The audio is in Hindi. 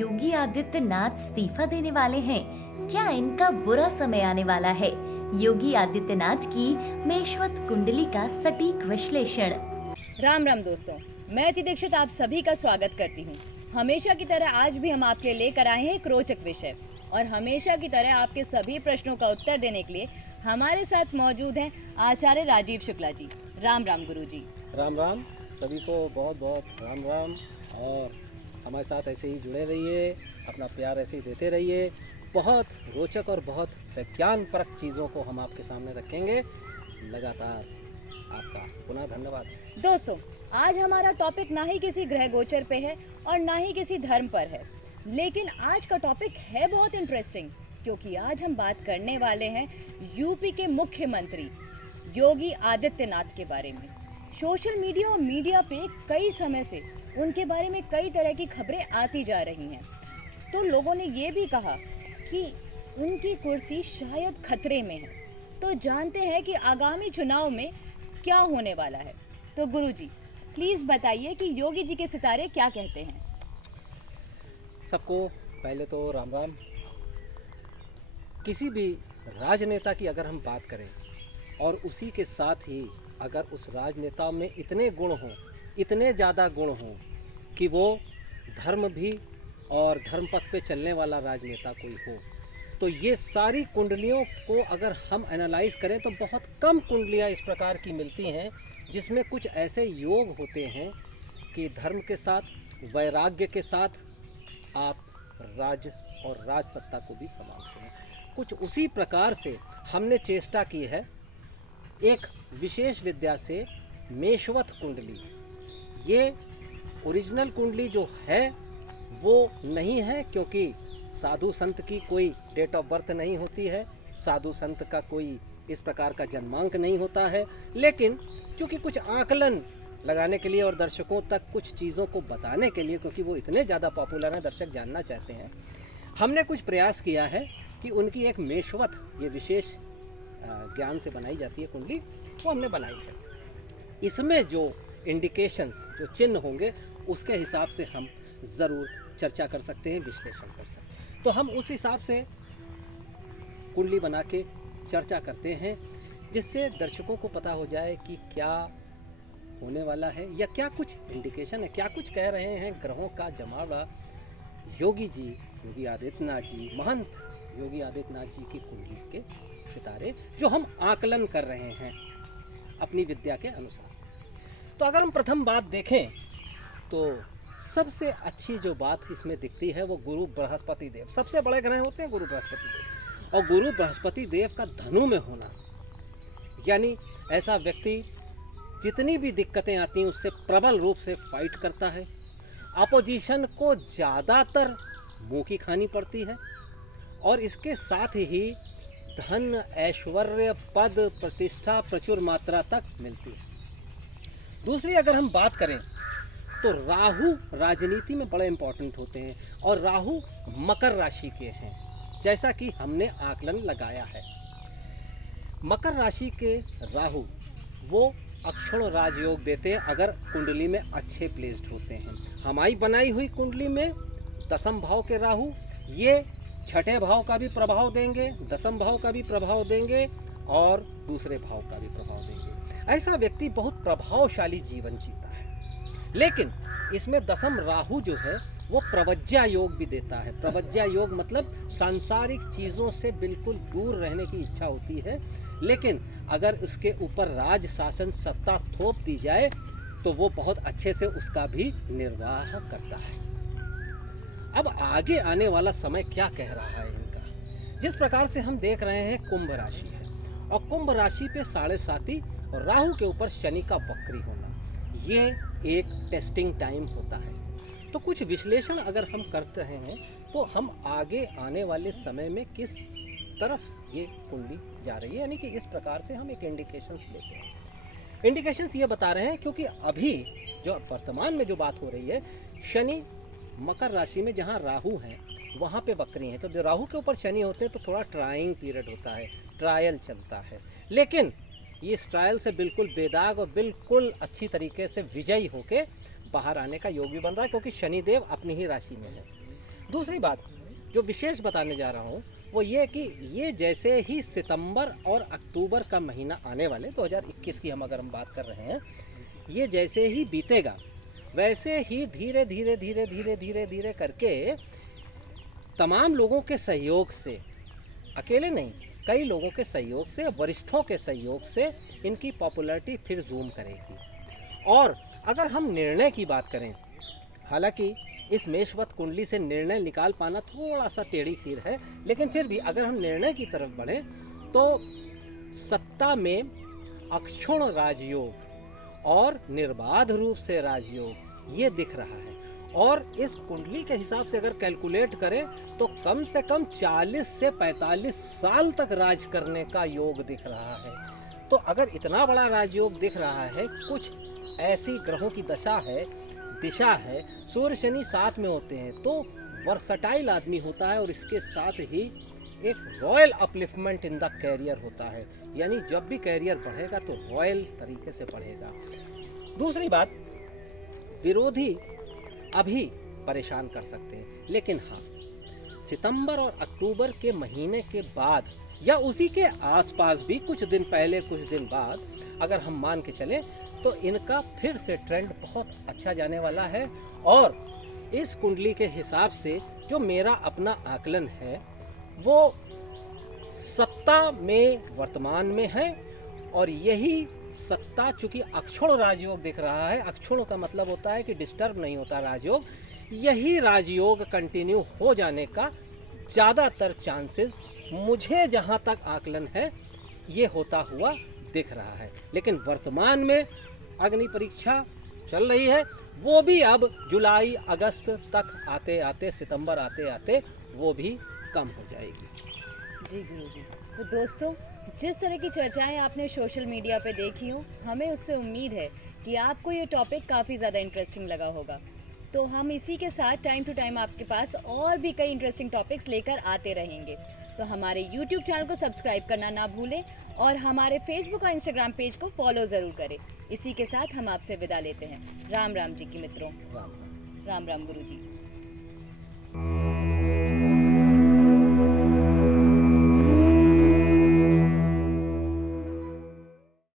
योगी आदित्यनाथ इस्तीफा देने वाले हैं? क्या इनका बुरा समय आने वाला है? योगी आदित्यनाथ की मेषवत कुंडली का सटीक विश्लेषण। राम राम दोस्तों, मैं अति दीक्षित आप सभी का स्वागत करती हूँ। हमेशा की तरह आज भी हम आपके लिए लेकर आए हैं एक रोचक विषय और हमेशा की तरह आपके सभी प्रश्नों का उत्तर देने के लिए हमारे साथ मौजूद हैं आचार्य राजीव शुक्ला जी। राम राम गुरु जी। राम राम सभी को बहुत बहुत राम राम। और हमारे साथ ऐसे ही जुड़े रहिए, अपना प्यार ऐसे ही देते रहिए। बहुत रोचक और बहुत विज्ञानपरक चीज़ों को हम आपके सामने रखेंगे लगातार। आपका पुनः धन्यवाद। दोस्तों, आज हमारा टॉपिक ना ही किसी ग्रह गोचर पे है और ना ही किसी धर्म पर है, लेकिन आज का टॉपिक है बहुत इंटरेस्टिंग क्योंकि आज हम बात करने वाले हैं यूपी के मुख्यमंत्री योगी आदित्यनाथ के बारे में। सोशल मीडिया और मीडिया पे कई समय से उनके बारे में कई तरह की खबरें आती जा रही हैं, तो लोगों ने ये भी कहा कि उनकी कुर्सी शायद खतरे में है। तो जानते हैं कि आगामी चुनाव में क्या होने वाला है। तो गुरुजी, प्लीज बताइए कि योगी जी के सितारे क्या कहते हैं। सबको पहले तो राम राम। किसी भी राजनेता की अगर हम बात करें और उसी के साथ ही अगर उस राजनेता में इतने गुण हों, इतने ज़्यादा गुण हों कि वो धर्म भी और धर्म पथ पे चलने वाला राजनेता कोई हो, तो ये सारी कुंडलियों को अगर हम एनालाइज करें तो बहुत कम कुंडलियाँ इस प्रकार की मिलती हैं जिसमें कुछ ऐसे योग होते हैं कि धर्म के साथ, वैराग्य के साथ आप राज और राज सत्ता को भी संभालते हैं। कुछ उसी प्रकार से हमने चेष्टा की है एक विशेष विद्या से मेषवत कुंडली। ये ओरिजिनल कुंडली जो है वो नहीं है, क्योंकि साधु संत की कोई डेट ऑफ बर्थ नहीं होती है, साधु संत का कोई इस प्रकार का जन्मांक नहीं होता है। लेकिन चूँकि कुछ आकलन लगाने के लिए और दर्शकों तक कुछ चीज़ों को बताने के लिए, क्योंकि वो इतने ज़्यादा पॉपुलर हैं, दर्शक जानना चाहते हैं, हमने कुछ प्रयास किया है कि उनकी एक मेषवत, ये विशेष ज्ञान से बनाई जाती है कुंडली, वो हमने बनाई है। इसमें जो इंडिकेशंस, जो चिन्ह होंगे, उसके हिसाब से हम ज़रूर चर्चा कर सकते हैं, विश्लेषण कर सकते हैं। तो हम उस हिसाब से कुंडली बना के चर्चा करते हैं जिससे दर्शकों को पता हो जाए कि क्या होने वाला है या क्या कुछ इंडिकेशन है, क्या कुछ कह रहे हैं ग्रहों का जमावड़ा योगी जी, योगी आदित्यनाथ जी, महंत योगी आदित्यनाथ जी की कुंडली के सितारे जो हम आकलन कर रहे हैं अपनी विद्या के अनुसार। तो अगर हम प्रथम बात देखें तो सबसे अच्छी जो बात इसमें दिखती है वो गुरु बृहस्पति देव। सबसे बड़े ग्रह होते हैं गुरु बृहस्पति देव, और गुरु बृहस्पति देव का धनु में होना, यानी ऐसा व्यक्ति जितनी भी दिक्कतें आती हैं उससे प्रबल रूप से फाइट करता है। अपोजिशन को ज़्यादातर मुँह की खानी पड़ती है और इसके साथ ही धन, ऐश्वर्य, पद, प्रतिष्ठा प्रचुर मात्रा तक मिलती है। दूसरी अगर हम बात करें तो राहु राजनीति में बड़े इंपॉर्टेंट होते हैं और राहु मकर राशि के हैं, जैसा कि हमने आकलन लगाया है। मकर राशि के राहु वो अक्षुण राजयोग देते हैं अगर कुंडली में अच्छे प्लेस्ड होते हैं। हमारी बनाई हुई कुंडली में दसम भाव के राहु ये छठे भाव का भी प्रभाव देंगे, दसम भाव का भी प्रभाव देंगे और दूसरे भाव का भी प्रभाव देंगे। ऐसा व्यक्ति बहुत प्रभावशाली जीवन जीता है। लेकिन इसमें दसम राहु जो है वो प्रवज्या योग भी देता है। प्रवज्या योग मतलब सांसारिक चीज़ों से बिल्कुल दूर रहने की इच्छा होती है, लेकिन अगर उसके ऊपर राज शासन सत्ता थोप दी जाए तो वो बहुत अच्छे से उसका भी निर्वाह करता है। अब आगे आने वाला समय क्या कह रहा है इनका, जिस प्रकार से हम देख रहे हैं कुंभ राशि है और कुंभ राशि पे 7.5 और राहु के ऊपर शनि का वक्री होना, ये एक टेस्टिंग टाइम होता है। तो कुछ विश्लेषण अगर हम करते हैं तो हम आगे आने वाले समय में किस तरफ ये कुंडली जा रही है, यानी कि इस प्रकार से हम एक इंडिकेशंस लेते हैं। इंडिकेशंस ये बता रहे हैं क्योंकि अभी जो वर्तमान में जो बात हो रही है, शनि मकर राशि में जहाँ राहु हैं वहाँ पे वक्री हैं, तो जो राहु के ऊपर शनि होते हैं तो थोड़ा ट्राइंग पीरियड होता है, ट्रायल चलता है। लेकिन ये इस ट्रायल से बिल्कुल बेदाग और बिल्कुल अच्छी तरीके से विजयी होके बाहर आने का योग भी बन रहा है, क्योंकि शनिदेव अपनी ही राशि में है। दूसरी बात जो विशेष बताने जा रहा हूँ वो ये कि ये जैसे ही सितंबर और अक्टूबर का महीना आने वाले 2021 की हम बात कर रहे हैं, ये जैसे ही बीतेगा वैसे ही धीरे धीरे धीरे धीरे धीरे धीरे करके तमाम लोगों के सहयोग से, अकेले नहीं, कई लोगों के सहयोग से, वरिष्ठों के सहयोग से इनकी पॉपुलैरिटी फिर जूम करेगी। और अगर हम निर्णय की बात करें, हालांकि इस मेषवत कुंडली से निर्णय निकाल पाना थोड़ा सा टेढ़ी खीर है, लेकिन फिर भी अगर हम निर्णय की तरफ बढ़ें तो सत्ता में अक्षुण राजयोग और निर्बाध रूप से राजयोग ये दिख रहा है। और इस कुंडली के हिसाब से अगर कैलकुलेट करें तो कम से कम 40 से 45 साल तक राज करने का योग दिख रहा है। तो अगर इतना बड़ा राजयोग दिख रहा है, कुछ ऐसी ग्रहों की दशा है, दिशा है, सूर्य शनि साथ में होते हैं तो वर्सटाइल आदमी होता है और इसके साथ ही एक royal upliftment in the career होता है, यानी जब भी कैरियर बढ़ेगा तो रॉयल तरीके से बढ़ेगा। दूसरी बात, विरोधी अभी परेशान कर सकते हैं, लेकिन हाँ, सितंबर और अक्टूबर के महीने के बाद या उसी के आसपास भी कुछ दिन पहले, कुछ दिन बाद अगर हम मान के चलें तो इनका फिर से ट्रेंड बहुत अच्छा जाने वाला है। और इस कुंडली के हिसाब से जो मेरा अपना आकलन है वो सत्ता में वर्तमान में है, और यही सत्ता चूंकि अक्षुण राजयोग दिख रहा है, अक्षुण का मतलब होता है कि डिस्टर्ब नहीं होता राजयोग, यही राजयोग कंटिन्यू हो जाने का ज़्यादातर चांसेस मुझे जहाँ तक आकलन है ये होता हुआ दिख रहा है। लेकिन वर्तमान में अग्नि परीक्षा चल रही है, वो भी अब जुलाई अगस्त तक आते आते, सितंबर आते आते वो भी कम हो जाएगी। जी गुरुजी, तो दोस्तों, जिस तरह की चर्चाएं आपने सोशल मीडिया पे देखी हो, हमें उससे उम्मीद है कि आपको ये टॉपिक काफ़ी ज़्यादा इंटरेस्टिंग लगा होगा। तो हम इसी के साथ टाइम टू टाइम आपके पास और भी कई इंटरेस्टिंग टॉपिक्स लेकर आते रहेंगे। तो हमारे YouTube चैनल को सब्सक्राइब करना ना भूलें और हमारे Facebook और Instagram पेज को फॉलो ज़रूर करें। इसी के साथ हम आपसे विदा लेते हैं। राम राम जी की मित्रों। राम राम। राम राम गुरुजी।